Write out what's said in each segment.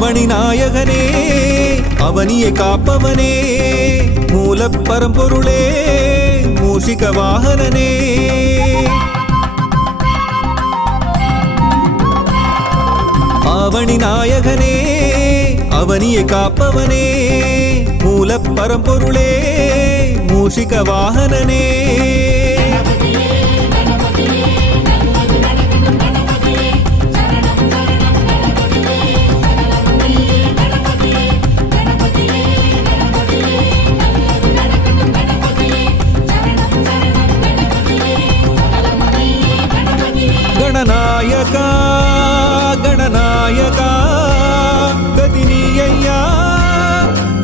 ஆவணி நாயகனே அவனியை காப்பவனே மூலப் பரம்பொருளே மூஷிக வாகனனே ஆவணி நாயகனே அவனியை காப்பவனே மூலப் பரம்பொருளே மூஷிக வாகனனே गणनायका गणनायका गदिनीय्या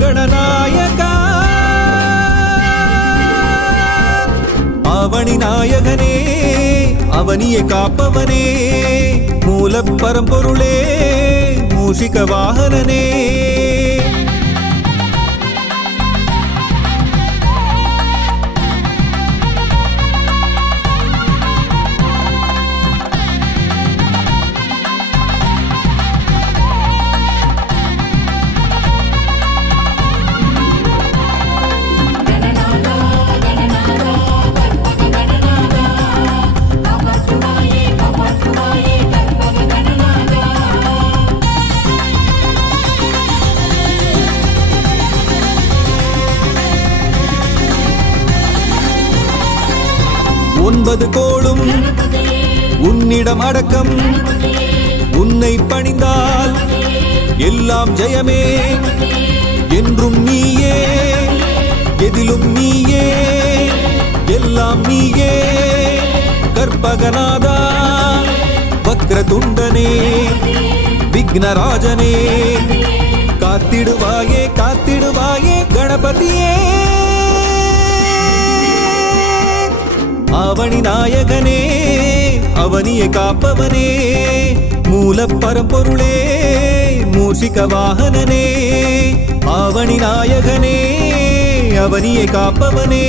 गणनायका आवणि नायकने அவனியை காப்பவனே மூலப் பரம்பொருளே மூஷிக வாகனனே ஒன்பது கோளும் உன்னிடம் அடக்கம் உன்னை பணிந்தால் எல்லாம் ஜெயமே என்றும் நீயே எதிலும் நீயே எல்லாம் நீயே கற்பகநாதா வக்ரதுண்டனே விக்னராஜனே காத்திடுவாயே காத்திடுவாயே கணபதியே ஆவணி நாயகனே அவனியை காப்பவனே மூலப் பரம்பொருளே மூஷிக வாகனனே ஆவணி நாயகனே அவனியை காப்பவனே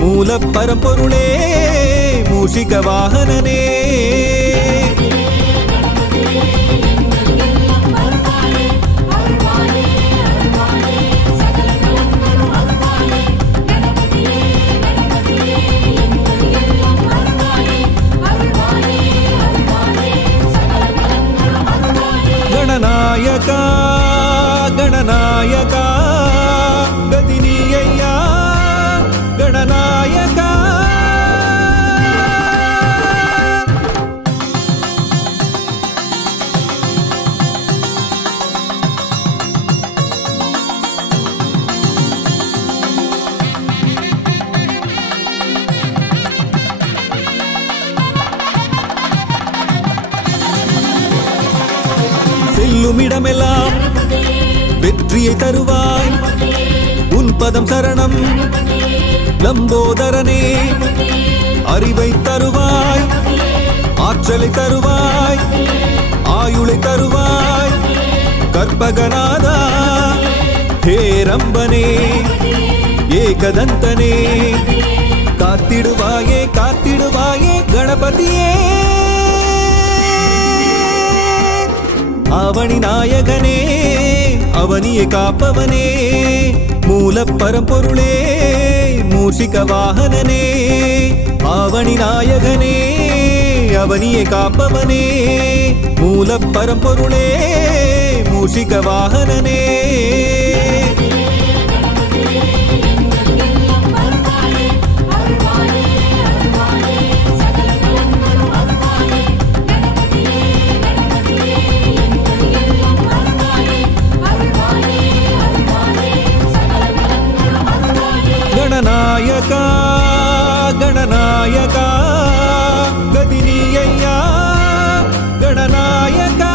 மூலப் பரம்பொருளே மூஷிக வாகனனே गणनायका गणनायका गदिनीय्या गणनायका செல்லுமிடமெல்லாம் வெற்றியை தருவாய் உன் பதம் சரணம் லம்போதரனே அறிவை தருவாய் ஆற்றலை தருவாய் ஆயுளை தருவாய் கற்பகநாதா ஹேரம்பனே ஏகதந்தனே காத்திடுவாயே காத்திடுவாயே கணபதியே ஆவணி நாயகனே அவனியை காப்பவனே மூலப் பரம்பொருளே மூஷிக வாகனனே ஆவணி நாயகனே அவனியை காப்பவனே மூலப் பரம்பொருளே மூஷிக வாகனனே गणनायका गणनायका गदिनीय्या गणनायका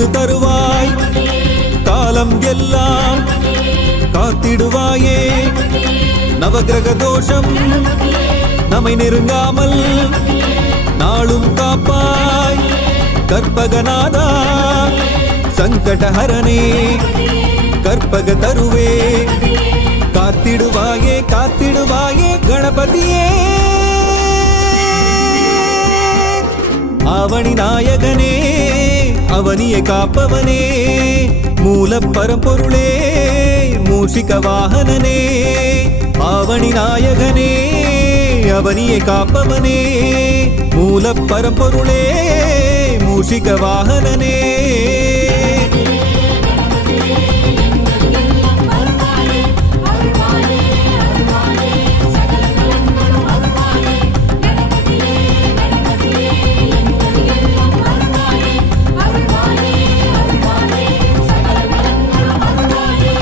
காத்து தருவாய் காலம் எல்லாம் காத்திடுவாயே நவகிரக தோஷம் நம்மை நெருங்காமல் நாளும் காப்பாய் கற்பகநாதா சங்கடஹரனே கற்பக தருவே காத்திடுவாயே காத்திடுவாயே கணபதியே அவனி நாயகனே அவனியை காப்பவனே மூல பரம்பொருளே மூஷிக வாகனனே அவனி நாயகனே அவனியை காப்பவனே மூல பரம்பொருளே மூஷிக வாகனனே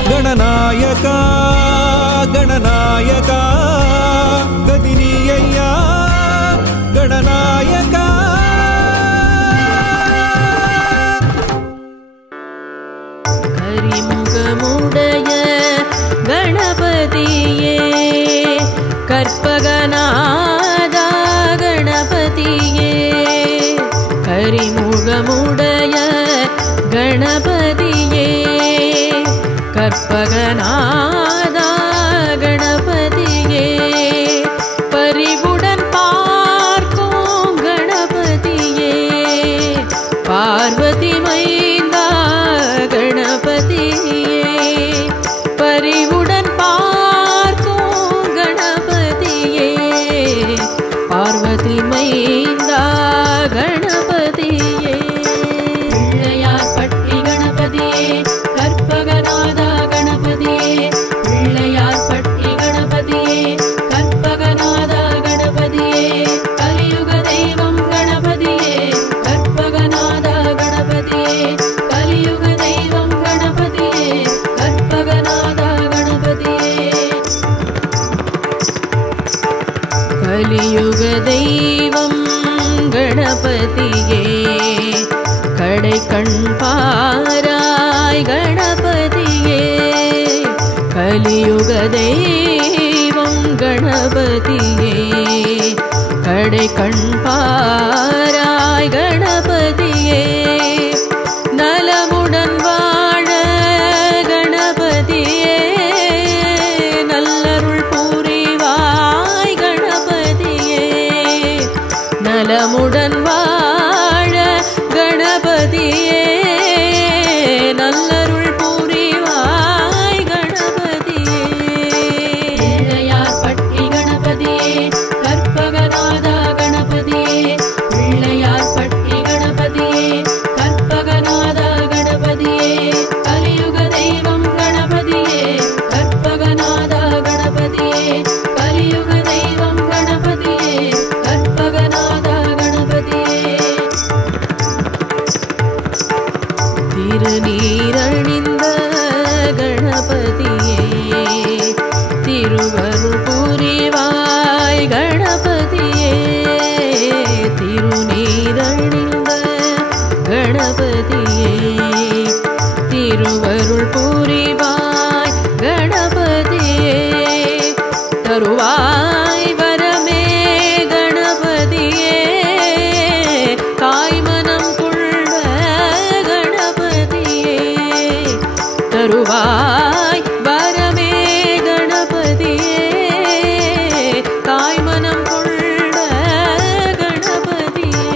गणनायका गणनायका गदिनीय्या गणनायका करिमुगमुडय गणपतिये कर्पगनादा गणपतिये करिमुगमुडय गणपतिये कर्पगनादा गणपतिये परिवुडन् पार्क्कोम गणपतिये पार्वती मैंदा गणपतिये परिवुडन् पार्क्कोम गणपतिये पार्वती मैंदा गणपतिये पिल्लैयार्पट्टी गणपतिये कर्पगनादा पिल्लैयार्पट्टी गणपतिये कर्पगनादा गणपतिये कलियुग दैवं गणपतिये कर्पगनादा गणपतिये कलियुग दैवं गणपतिये कर्पगनादा गणपतिये कलियुग दैवं गणपतिये कड़ैकण् पाराय गणपतिये कलियुग दैवं गणपतिये कड़ैकण् पाराय गणपतिये नलमुडन् वाळ गणपतिये नल्लरुள் पुरिवाय गणपतिये नलमुडन् वाळ गणपतिये नल्लरुள் पुरिवाय गणपतिये पिल्लैयार्पट्टी गणपतिये कर्पगनादा गणपतिये पिल्लैयार्पट्टी गणपतिये कर्पगनादा गणपतिये कलियुग दैवं गणपतिये कर्पगनादा गणपतिये कलियुग दैवं गणपतिये कर्पगनादा गणपतिये திருநீரணிந்த கணபதியே திருவருள் புரிவாய் கணபதியே திருநீரணிந்த கணபதியே திருவருள் புரிவாய் கணபதியே தருவாய் வரமே கணபதியே தாய்மனம் கொண்ட கணபதியே தருவாய் வரமே கணபதியே தாய்மனம் கொண்ட கணபதியே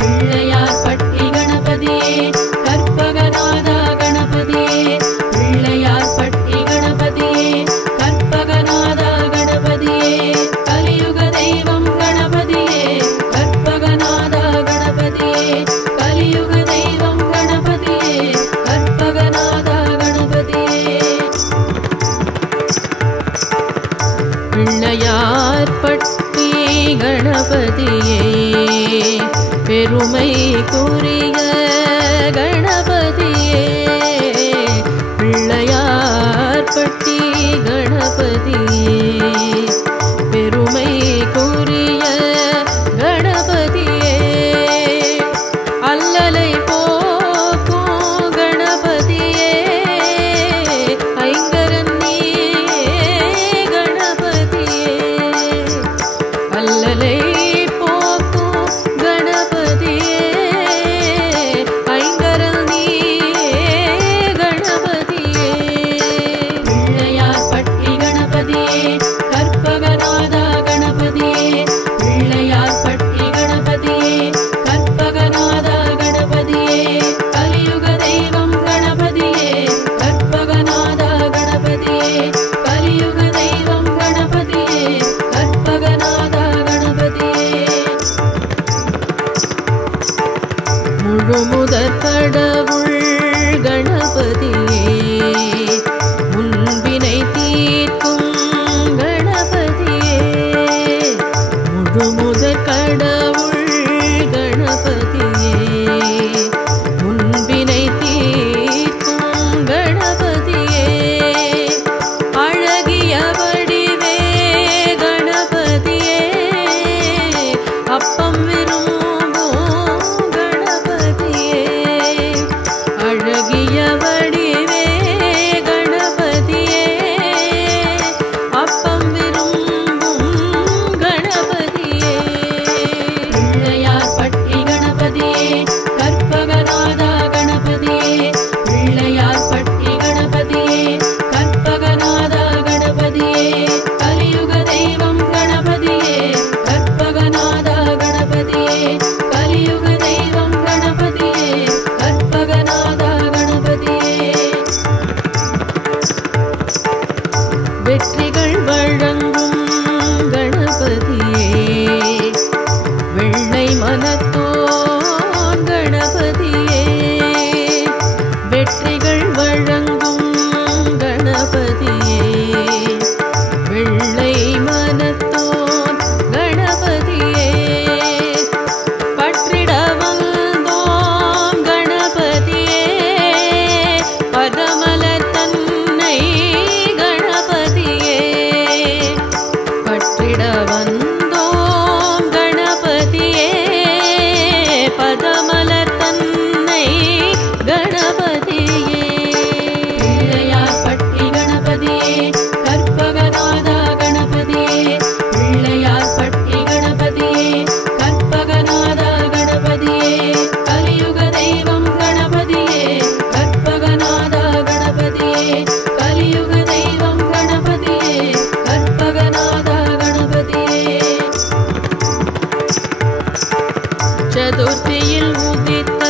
பிள்ளையார்பட்டி கணபதியே கற்பகநாதா கணபதியே பிள்ளையார்பட்டி கணபதியே கற்பகநாதா கணபதியே கலியுக தெய்வம் கணபதியே கற்பகநாதா கணபதியே கலியுக தெய்வம் கணபதியே கற்பகநாதா கணபதியே பிள்ளையார்பட்டி கணபதியே பெருமைக்குரிய கணபதியே பிள்ளையார்பட்டி கணபதியே பெருமைக்குரிய கணபதியே அல்லலை போக்கும் முழுமுதற் கடவுள் கணபதியே முன்வினை தீர்க்கும் கணபதியே முழுமுதற் கடவுள் கணபதியே முன்வினை தீர்க்கும் கணபதியே அழகிய வடிவே கணபதியே அப்பம் விரும்பும் கணபதியே அழகிய வடிவே கணபதியே அப்பம் விரும்பும் கணபதியே பிள்ளையார் பட்டி கணபதியே கற்பகநாதா கணபதியே பிள்ளையார் பட்டி கணபதியே கற்பகநாதா கணபதியே கலியுக தெய்வம் கணபதியே கற்பகநாதா கணபதியே கலியுக தெய்வம் கணபதியே கற்பகநாதா கணபதியே வெற்றிகள் வழங்கும் கணபதியே வெள்ளை மனத்தோன் கணபதியே வெற்றிகள் வழங்கும் கணபதியே வெள்ளை மனத்தோன் கணபதியே பற்றிட வந்தோம் கணபதியே பதமலர் தன்னை கணபதியே பற்றிட வந்தோம் கணபதியே பதமலர் தன்னை கணபதியே பிள்ளையார் பட்டி கணபதியே கற்பகநாதா கணபதியே பிள்ளையார் பட்டி கணபதியே கற்பகநாதா கணபதியே கலியுக தெய்வம் கணபதியே கற்பகநாதா கணபதியே கலியுக தெய்வம் கணபதியே கற்பகநாதா கணபதியே சதுர்த்தியில் உதித்த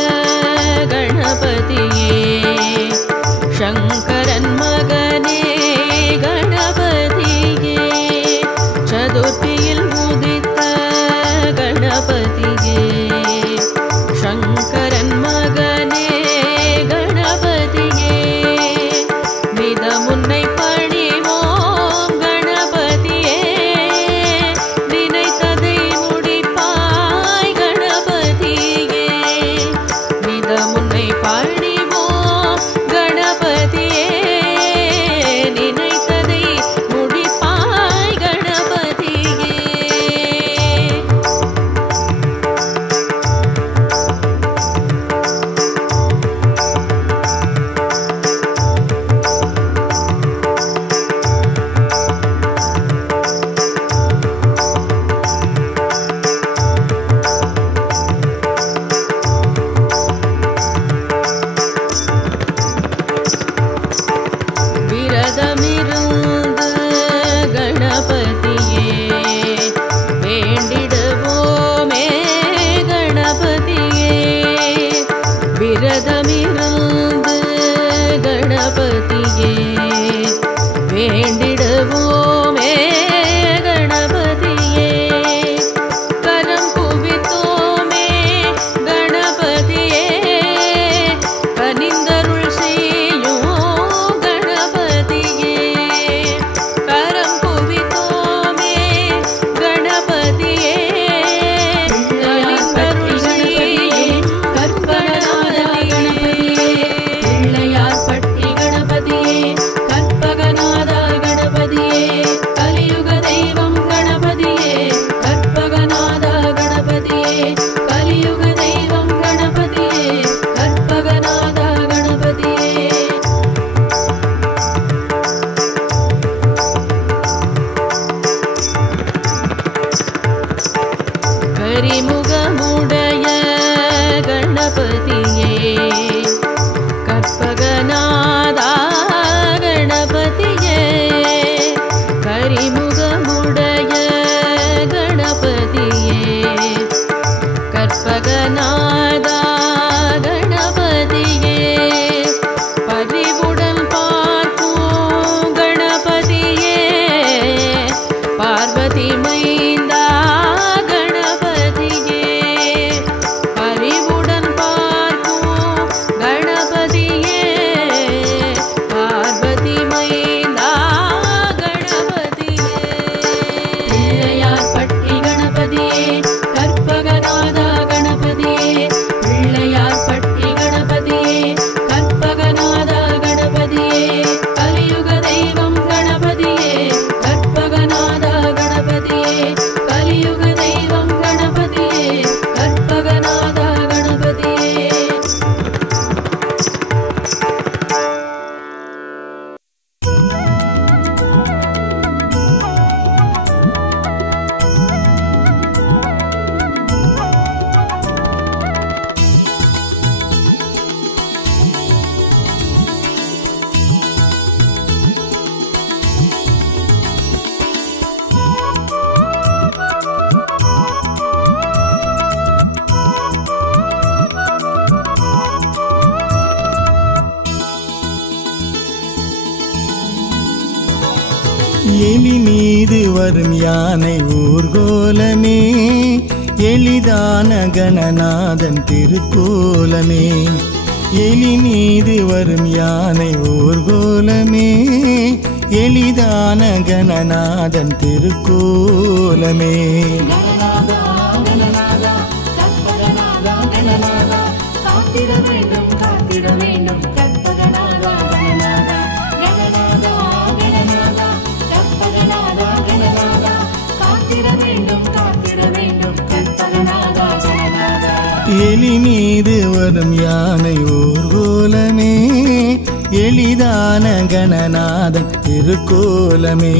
கணபதியே சங்கரன் மகனே கணபதியே சதுர்த்தியில் உதித்த கணபதியே சங்கரன் மகனே கணபதியே மிதமுன்னை பணிவோம் கணபதியே நினைத்ததை முடிப்பாய் கணபதியே மிதமுன்னை பணிவோம் கணபதியே நினைத்ததை முடிப்பாய் கணபதியே விரதமிருந்து கணபதியே வேண்டிடுவோமே கணபதியே விரதமிருந்து கணபதியே வேண்டிடுவோமே கணபதியே கரம் குவித்தோமே கணபதியே கனிந்தருள் செய்யும் கணபதியே கரம் குவித்தோமே கணபதியே கனிந்தருள் செய்யும் கற்பகநாதா கணபதியே எலி மீது வரும் யானை ஊர்கோலமே எளிதான கணநாதன் திருக்கோலமே எலி மீது வரும் யானை ஊர்கோலமே எளிதான கணநாதன் திருக்கோலமே எலி மீது வரும் யானை ஊர்கோலமே எளிதான கணநாதன் திருக்கோலமே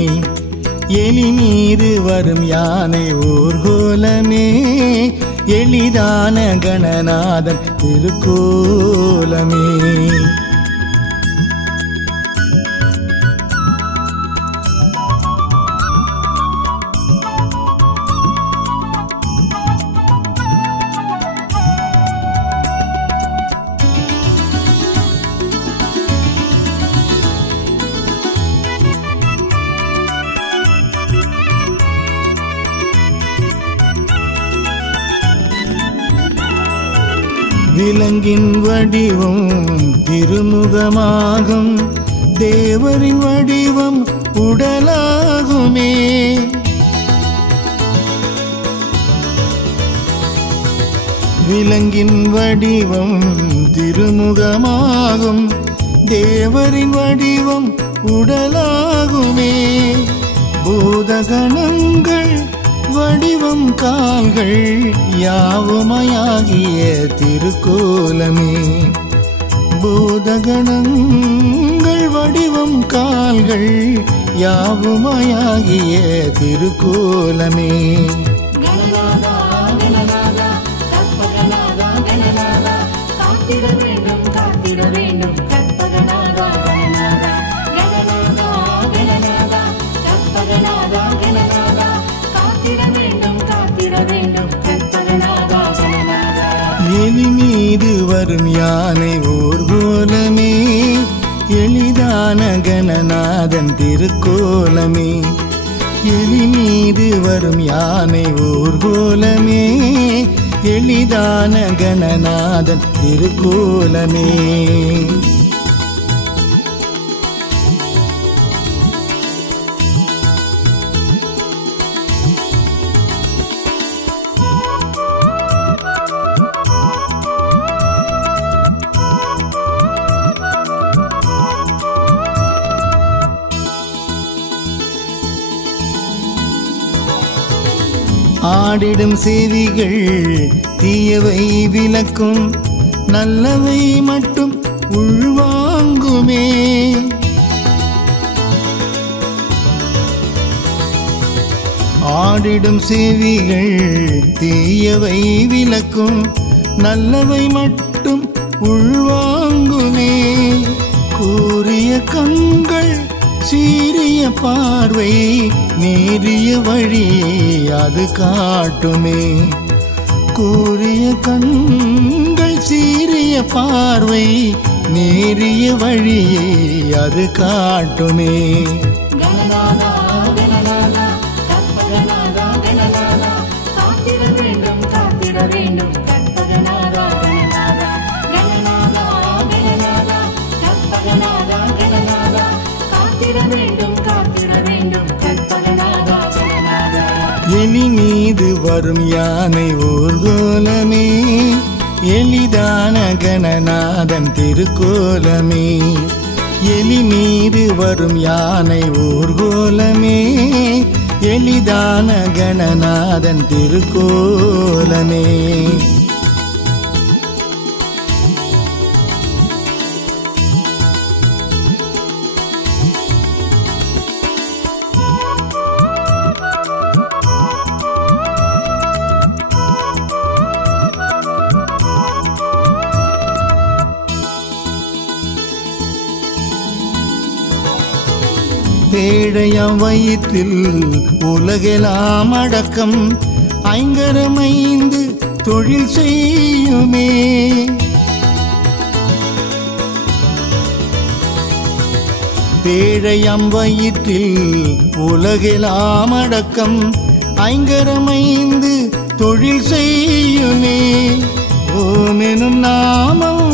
எலி மீது வரும் யானை ஊர்கோலமே எளிதான கணநாதன் திருக்கோலமே விலங்கின் வடிவம் திருமுகமாகும் தேவரின் வடிவம் உடலாகுமே விலங்கின் வடிவம் திருமுகமாகும் தேவரின் வடிவம் உடலாகுமே பூதகணங்கள் வடிவம் கால்கள் யாவுமையாகிய திருக்கோலமே பூதகணங்கள் வடிவம் கால்கள் யாவுமையாகிய திருக்கோலமே எலி மீது வரும் யானை ஊர்கோலமே எளிதான கணநாதன் திருக்கோலமே எலி மீது வரும் யானை ஊர்கோலமே எளிதான கணநாதன் திருக்கோலமே ஆடிடும் செவிகள் தீயவை விலக்கும் நல்லவை மட்டும் உள்வாங்குமே ஆடிடும் செவிகள் தீயவை விலக்கும் நல்லவை மட்டும் உள்வாங்குமே கூறிய கண்கள் சீரிய பார்வை நேரிய வழி அது காட்டுமே கூறிய கண்கள் சீரிய பார்வை நேரிய வழியை அது காட்டுமே எலி மீது வரும் யானை ஊர்கோலமே எளிதான கணநாதன் திருக்கோலமே எலி மீது வரும் யானை ஊர்கோலமே எளிதான கணநாதன் திருக்கோலமே பேழையாம் வயிற்றில் உலகெல்லாம் அடக்கம் ஐங்கரமைந்து தொழில் செய்யுமே பேழையம் வயிற்றில் உலகெலாம் அடக்கம் ஐங்கரமைந்து தொழில் செய்யுமே ஓமெனும் நாமம்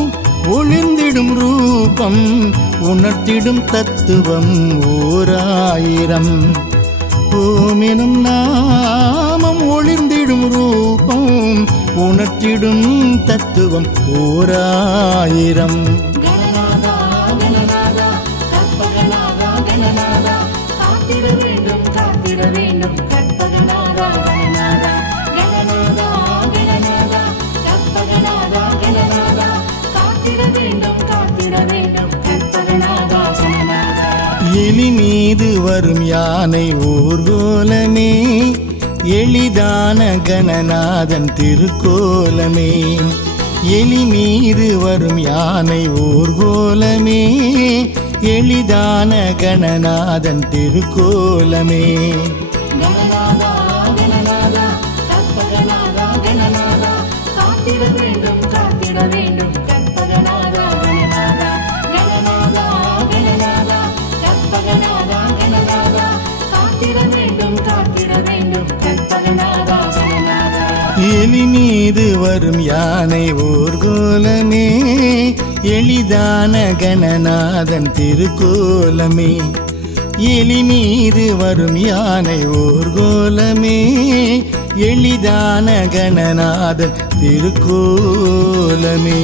ஒளிர்ந்திடும் ரூபம் உணர்த்திடும் தத்துவம் ஓராயிரம் ஓமெனும் நாமம் ஒளிர்ந்திடும் ரூபம் உணர்த்திடும் தத்துவம் ஓராயிரம் எலி மீது வரும் யானை ஊர்கோலமே எளிதான கணநாதன் திருக்கோலமே எலி மீது வரும் யானை ஊர்கோலமே எளிதான கணநாதன் திருக்கோலமே எலி மீது வரும் யானை ஊர்கோலமே எளிதான கணநாதன் திருக்கோலமே எலி மீது வரும் யானை ஊர்கோலமே எளிதான கணநாதன் திருக்கோலமே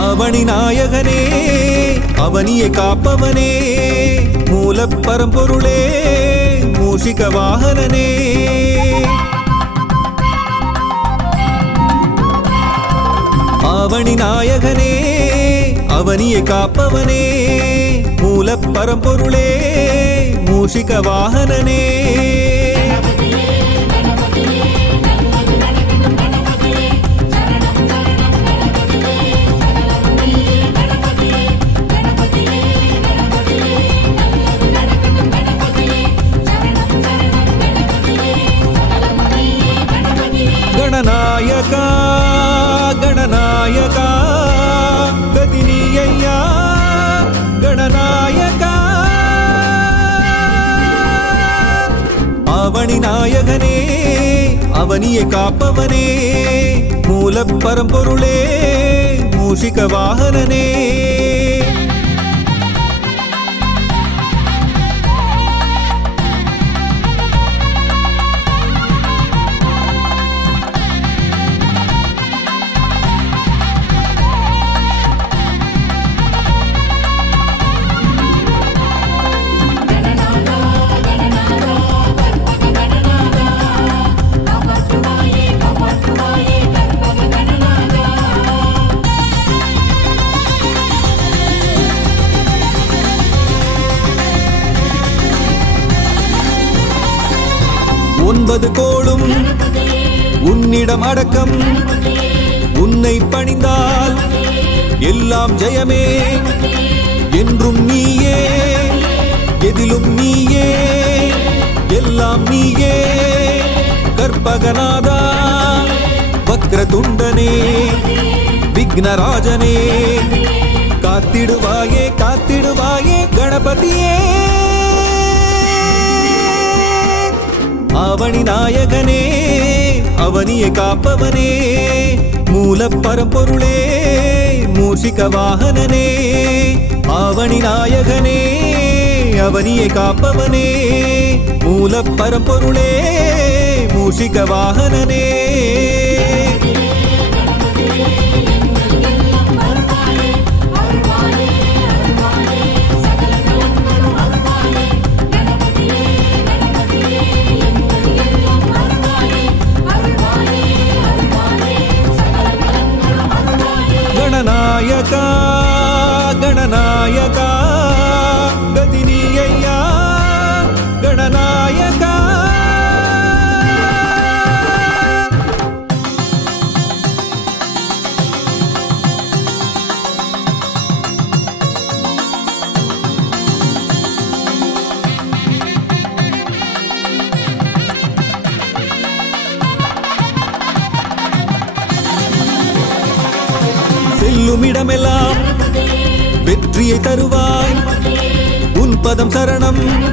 அவனி நாயகனே அவனியை காப்பவனே மூலப் பரம்பொருளே மூஷிக வாகனனே அவனி நாயகனே அவனியை காப்பவனே மூலப் பரம்பொருளே மூஷிக வாகனனே गणनायका गणनायका गतिनीय्या गणनायका அவனி நாயகனே அவனியை காப்பவனே மூலப் பரம்பொருளே மூஷிக வாகனனே ஒன்பது கோளும் உன்னிடம் அடக்கம் உன்னை பணிந்தால் எல்லாம் ஜெயமே என்றும் நீயே எதிலும் நீயே எல்லாம் நீயே கற்பகநாதா வக்ரதுண்டனே விக்னராஜனே காத்திடுவாயே காத்திடுவாயே கணபதியே அவனி நாயகனே அவனியை காப்பவனே மூலப் பரம்பொருளே மூஷிக வாகனனே அவனி நாயகனே அவனியை காப்பவனே மூலப் பரம்பொருளே மூஷிக வாகனனே गणनायका गणनायका गतिनीय्या गणनायका செல்லும் இடமெல்லாம் வெற்றியை தருவாய். உன் பதம் சரணம்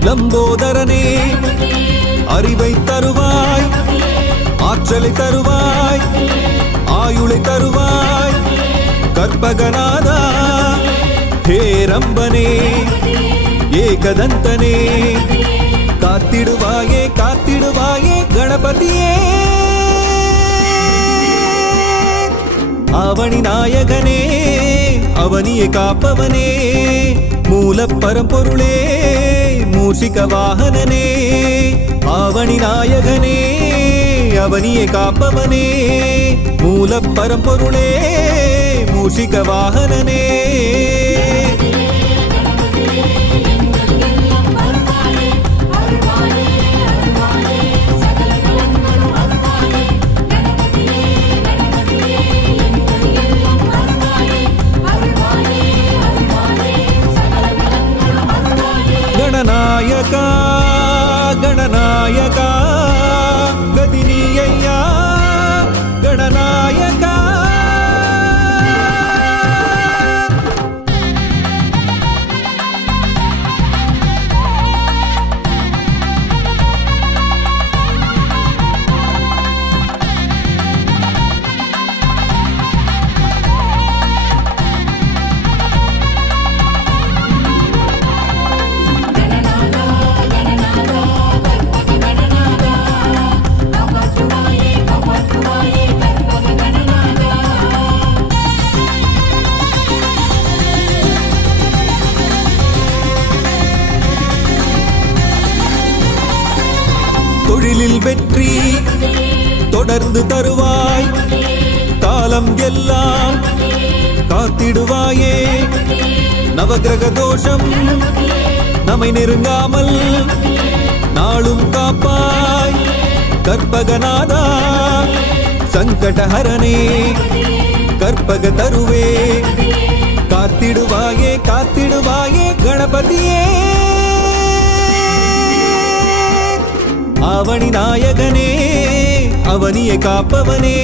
லம்போதரனே. அறிவை தருவாய், ஆற்றலை தருவாய், ஆயுளை தருவாய். கற்பகநாதா ஹேரம்பனே ஏகதந்தனே. காத்திடுவாயே காத்திடுவாயே கணபதியே. அவனி நாயகனே அவனியை காப்பவனே. மூல பரம்பொருளே மூஷிக வாகனனே. அவனி நாயகனே அவனியை காப்பவனே. மூல பரம்பொருளே மூஷிக வாகனனே. गणनायका गणनायका गदिनीय्या गणनायका. தொழிலில் வெற்றி தொடர்ந்து தருவாய். காலம் எல்லாம் காத்திடுவாயே. நவகிரக தோஷம் நம்மை நெருங்காமல் நாளும் காப்பாய். கற்பகநாதா சங்கடஹரனே கற்பக தருவே. காத்திடுவாயே காத்திடுவாயே கணபதியே. அவனி நாயகனே அவனியை காப்பவனே.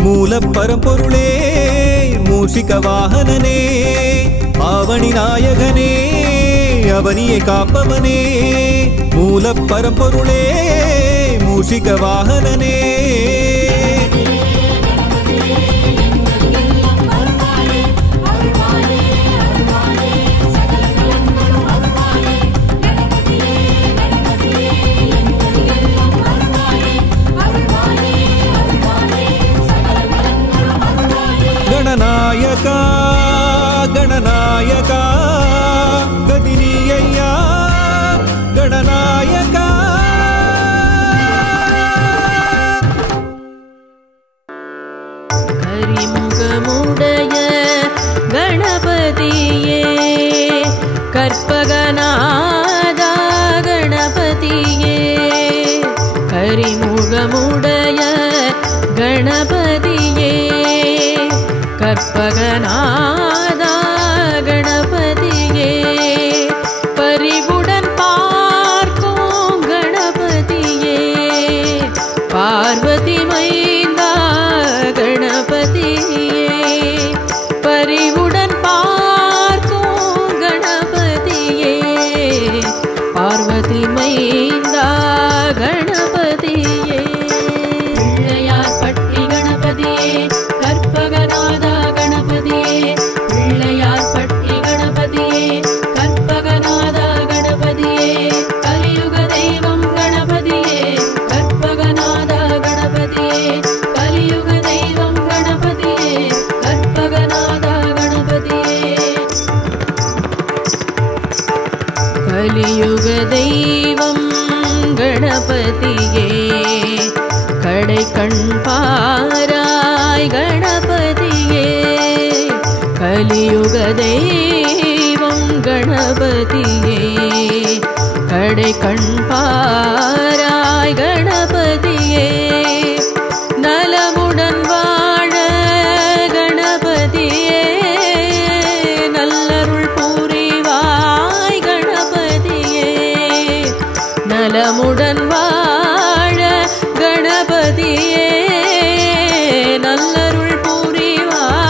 மூல பரம்பொருளே மூஷிக வாகனனே. அவனி நாயகனே அவனியை காப்பவனே. மூல பரம்பொருளே மூஷிக வாகனனே. गणनायका गणनायका गदिनीय्या गणनायका. கரிமுகமுடைய கணபதியே கற்பகநாதா கணபதியே. கரிமுகமுடைய கணபதியே கற்பகநாதா கணபதியே. பரிவுடன் பார்க்கும் கணபதியே. பார்வதி மைந்தா கணபதியே. பரிவுடன் பார்க்கும் கணபதியே. பார்வதி மைந்தா கணபதியே. பிள்ளையார் பட்டி கணபதியே கற்பகநாதா கணபதியே. பிள்ளையார் பட்டி கணபதியே கற்பகநாதா கணபதியே. கலியுக தெய்வம் கணபதியே கற்பகநாதா கணபதியே. கலியுக தெய்வம் கணபதியே கற்பகநாதா கணபதியே. கலியுக தெய்வம் கணபதியே. கடை கண் பாராய் கணபதியே. கலியுக தெய்வம் கணபதியே. கடை கண் பாராய் கணபதியே. நலமுடன் வாழ கணபதியே. நல்லருள் புரிவாய் கணபதியே. நலமுடன் வாழ கணபதியே. நல்லருள் புரிவாய்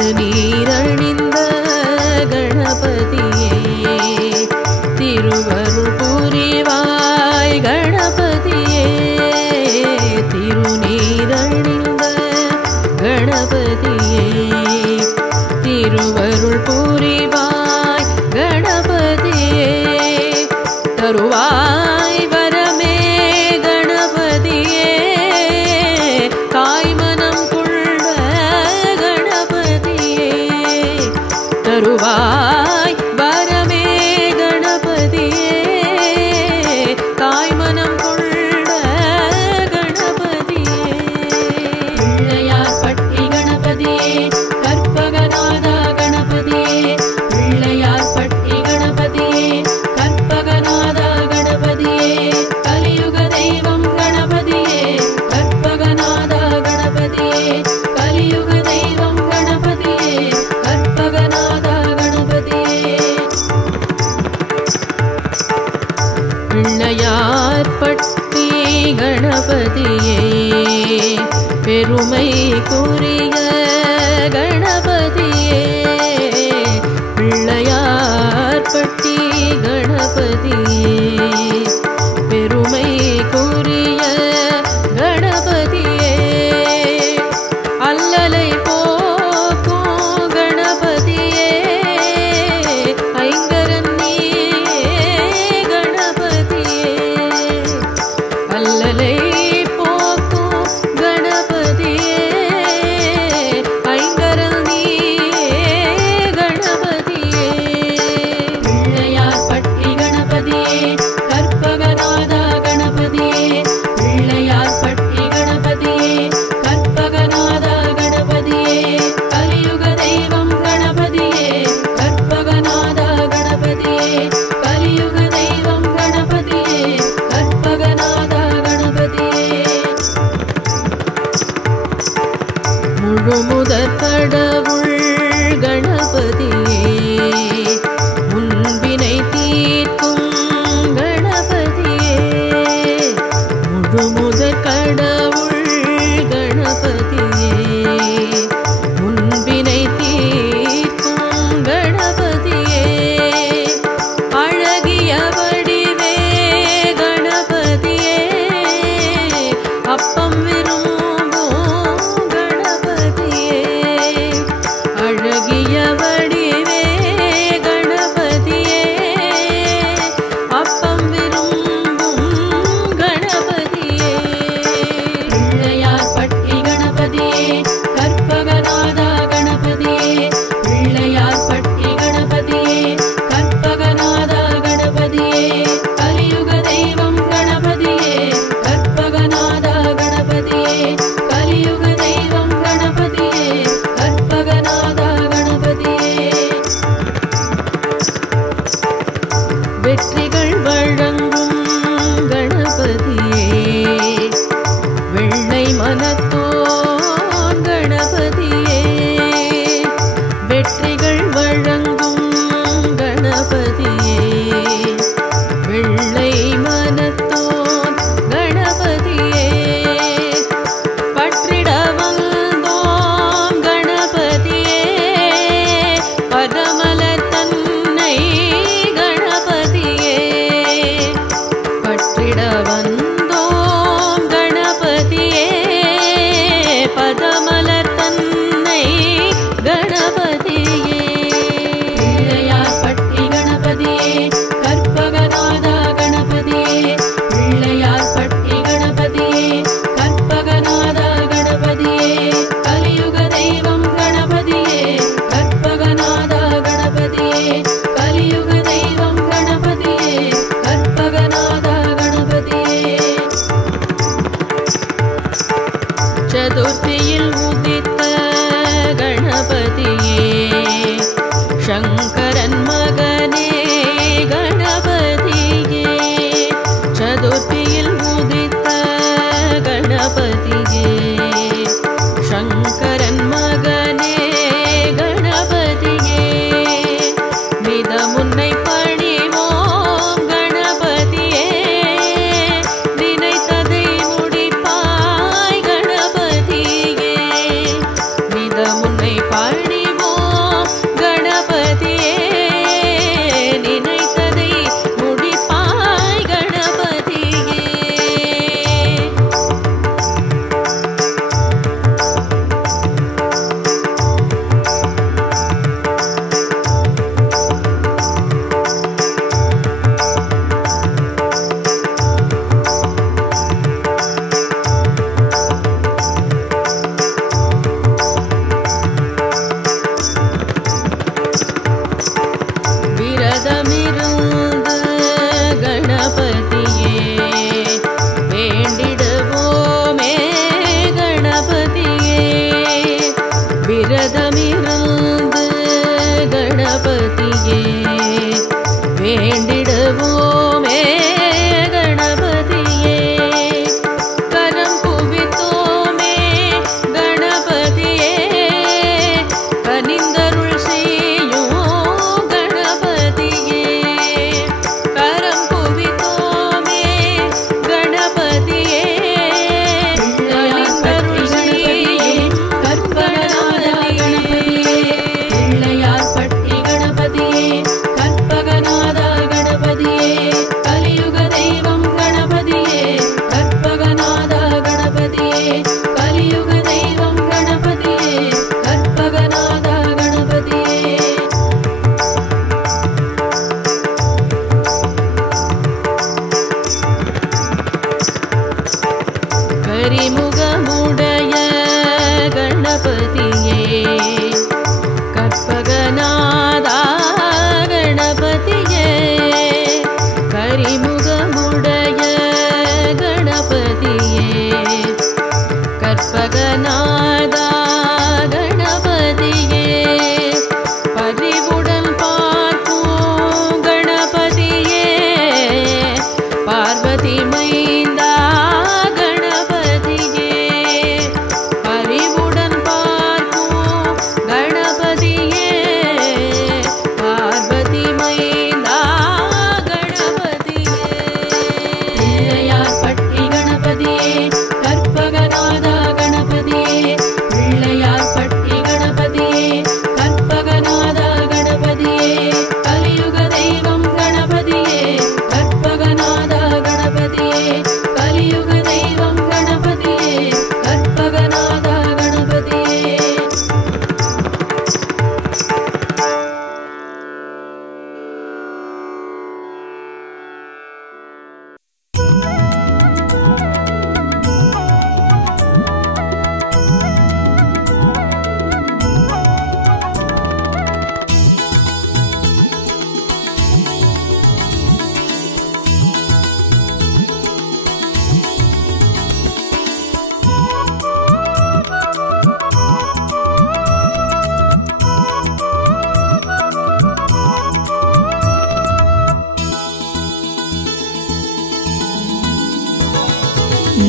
திருநீரணிந்த கணபதியே திருவருள் புரிவாய் கணபதியே திருநீரணிந்த கணபதியே திருவருள் புரிவாய் கணபதியே தருவாய் வரமே கணபதியே காய்மனம் கொண்ட கணபதியே தருவாய் வரமே கணபதியே காய்மனம் கொண்ட கணபதியே பிள்ளையார் பட்டி கணபதியே கற்பகநாதா கணபதியே பிள்ளையார் பட்டி கணபதியே கற்பகநாதா கணபதியே கலியுக தெய்வம் கணபதியே கற்பகநாதா கணபதியே கலியுக தெய்வம் கணபதியே கற்பகநாதா கணபதியே பிள்ளையார் பட்டி கணபதியே பெருமைக்குரிய கணபதியே பிள்ளையார் பட்டி கணபதியே பெருமைக்குரிய கணபதியே அல்லலை போக்கும் கணபதியே ஐங்கரன் நீயே கணபதியே அல்லலை போக்கும் கணபதியே ஐங்கரன் நீயே கணபதியே பிள்ளையார் பட்டி கணபதியே கற்பகநாதா கணபதியே பிள்ளையார் பட்டி கணபதியே கற்பகநாதா கணபதியே கலியுக தெய்வம் கணபதியே கற்பகநாதா கணபதியே கலியுக தெய்வம் கணபதியே கற்பகநாதா கணபதியே முழுமுதற் கடவுள் கணபதியே முன்பினை தீர்க்கும் கணபதியே முழுமுதற் கடவுள் கணபதியே முன்பினை தீர்க்கும் கணபதியே அழகிய வடிவே கணபதியே அப்பம் விரும்பும் கணபதியே அழகிய வடிவே கணபதியே அப்பம் விரும்பும் கணபதியே பிள்ளையார் பட்டி கணபதியே கற்பகநாதா கணபதியே பிள்ளையார் பட்டி கணபதியே கற்பகநாதா கணபதியே கலியுக தெய்வம் கணபதியே கற்பகநாதா கணபதியே கலியுக தெய்வம் கணபதியே கற்பகநாதா கணபதியே வெற்றிகள் வழங்கும் கணபதியே வெள்ளை மனத்தோன் கணபதியே வெற்றிகள் வழங்கும் கணபதியே வெள்ளை மனத்தோன் கணபதியே பற்றிட வந்தோம் கணபதியே பதமலர் தன்னை கணபதியே பற்றிட வந்தோம் கணபதியே பதமலர் தன்னை கணபதியே பிள்ளையார் பட்டி கணபதியே கற்பகநாதா கணபதியே பிள்ளையார் பட்டி கணபதியே கற்பகநாதா கணபதியே கலியுக தெய்வம் கணபதியே கற்பகநாதா கணபதியே கலியுக தெய்வம் கணபதியே கற்பகநாதா கணபதியே சதுர்த்தியில் உதித்த கணபதியே சங்கரன் மகனே கணபதியே சதுர்த்தியில் உதித்த கணபதியே சங்கரன் மகனே கணபதியே மித முன்னை பணிவோம் கணபதியே நினைத்ததை முடிப்பாய் கணபதியே மித முன்னை பணிவோம் விரதமிருந்து கணபதியே வேண்டிடுவோமே கணபதியே கரம் குவித்தோமே கணபதியே கனிந்தருள் செய்யும் கணபதியே கரம் குவித்தோமே கணபதியே கனிந்தருள் செய்யும் பிள்ளையார் பட்டி கணபதியே கற்பகநாத கணபதியே கலியுக தெய்வம் கணபதியே கற்பகநாத கணபதியே கலியுக தெய்வம் கணபதியே கற்பகநாத கணபதியே கரிமுகமுடைய கணபதியே கற்பகநாதா கணபதியே கரிமுகமுடைய கணபதியே கற்பகநாதா கணபதியே பரிவுடன் பார்க்கும் கணபதியே பார்வதி மைந்தா கணபதியே பரிவுடன் பார்க்கும் கணபதியே பார்வதி மைந்தா கணபதியே பிள்ளையார் பட்டி கணபதியே கற்பகநாத கணபதியே பிள்ளையார் பட்டி கணபதியே கற்பகநாத கணபதியே கலியுக தெய்வம் கணபதியே கற்பகநாத கணபதியே கலியுக தெய்வம் கணபதியே கற்பகநாத கணபதியே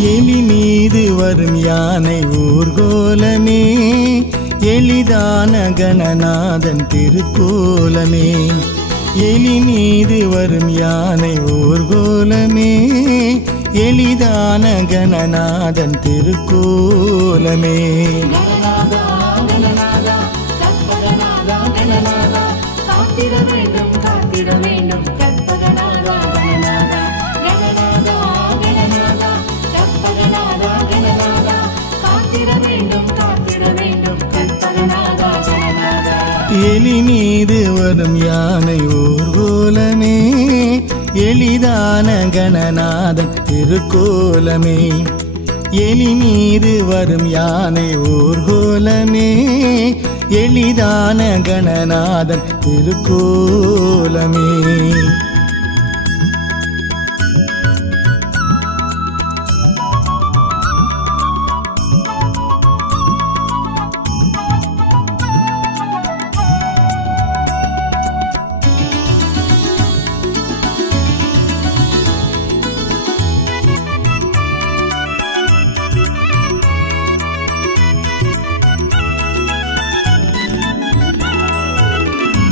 எலி மீது வரும் யானை ஊர்கோலமே எளிதான கணநாதன் திருக்கோலமே எலி மீது வரும் யானை ஊர்கோலமே எளிதான கணநாதன் திருக்கோலமே எலி மீது வரும் யானை ஊர்கோலமே எளிதான கணநாதன் திருக்கோலமே எலி மீது வரும் யானை ஊர்கோலமே எளிதான கணநாதன் திருக்கோலமே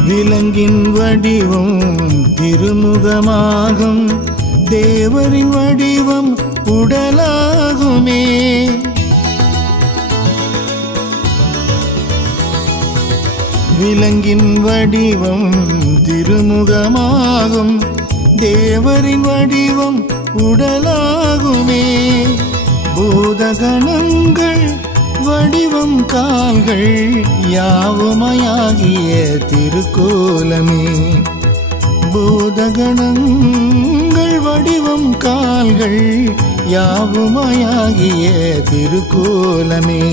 விலங்கின் வடிவம் திருமுகமாகும் தேவரின் வடிவம் உடலாகுமே விலங்கின் வடிவம் திருமுகமாகும் தேவரின் வடிவம் உடலாகுமே பூதகணங்கள் வடிவம் கால்கள் யாவுமையாகிய திருக்கோலமே பூதகணங்கள் வடிவம் கால்கள் யாவுமையாகிய திருக்கோலமே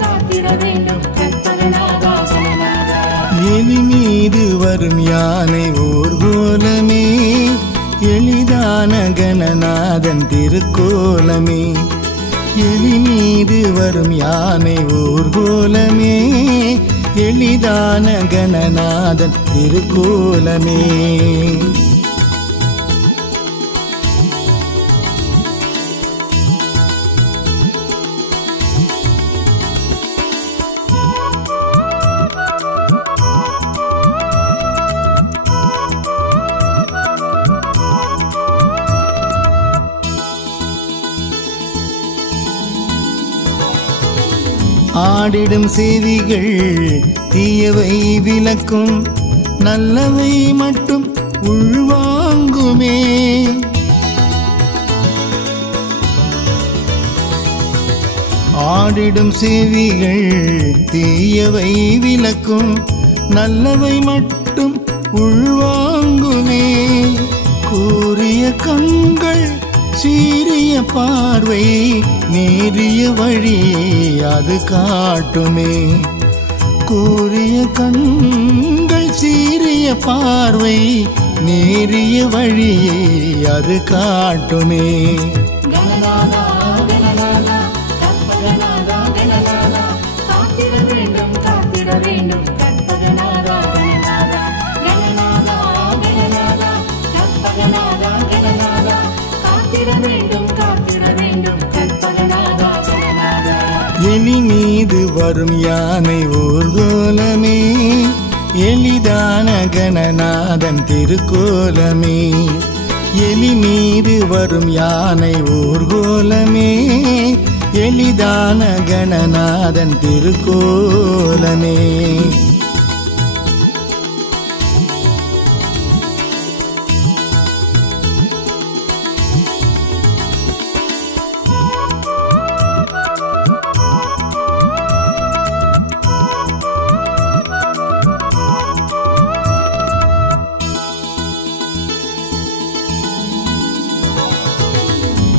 காத்திர வேண்டும் வரும் யானை ஊர்கோலமே எளிதான கணநாதன் திருக்கோலமே எலி மீது வரும் யானை ஊர்கோலமே எளிதான கணநாதன் திருக்கோலமே ஆடிடும் செவிகள் தீயவை விலக்கும் நல்லவை மட்டும் உள்வாங்குமே ஆடிடும் செவிகள் தீயவை விலக்கும் நல்லவை மட்டும் உள்வாங்குமே கூறிய கண்கள் சீரிய பார்வை நேரிய வழியை அது காட்டுமே கூறிய கண்கள் சீரிய பார்வை நேரிய வழியை அது காட்டுமே எலி மீது வரும் யானை ஊர்கோலமே எளிதான கணநாதன் திருக்கோலமே எலி மீது வரும் யானை ஊர்கோலமே எளிதான கணநாதன் திருக்கோலமே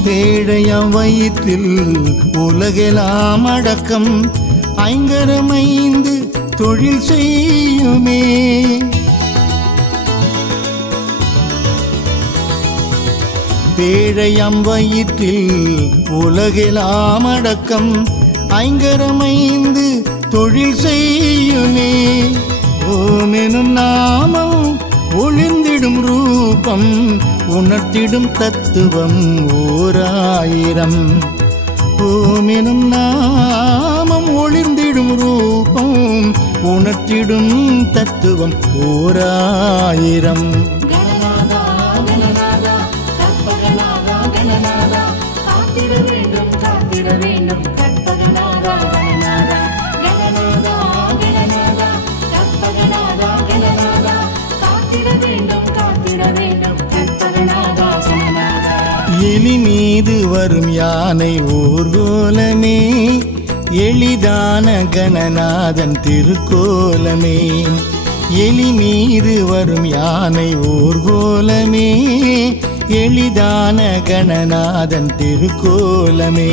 பேழையாம் வயிற்றில் உலகெல்லாம் அடக்கம் ஐங்கரமைந்து தொழில் செய்யுமே பேழையாம் வயிற்றில் உலகெல்லாம் அடக்கம் ஐங்கரமைந்து தொழில் செய்யுமே ஓமெனும் நாமம் ஒளிர்ந்திடும் ரூபம் உணர்த்திடும் தத்துவம் ஓராயிரம் ஓமெனும் நாமம் ஒளிர்ந்திடும் ரூபம் உணர்த்திடும் தத்துவம் ஓராயிரம் எலி மீது வரும் யானை ஊர்கோலமே எளிதான கணநாதன் திருக்கோலமே எலி மீது வரும் யானை ஊர்கோலமே எளிதான கணநாதன் திருக்கோலமே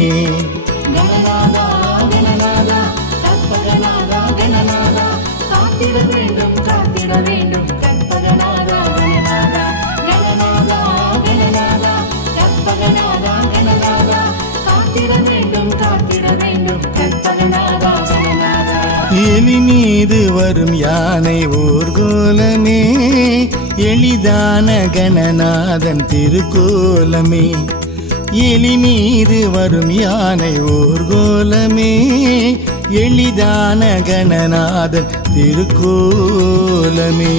எலி மீது வரும் யானை ஊர்கோலமே எளிதான கணநாதன் திருக்கோலமே எலி மீது வரும் யானை ஊர்கோலமே எளிதான கணநாதன் திருக்கோலமே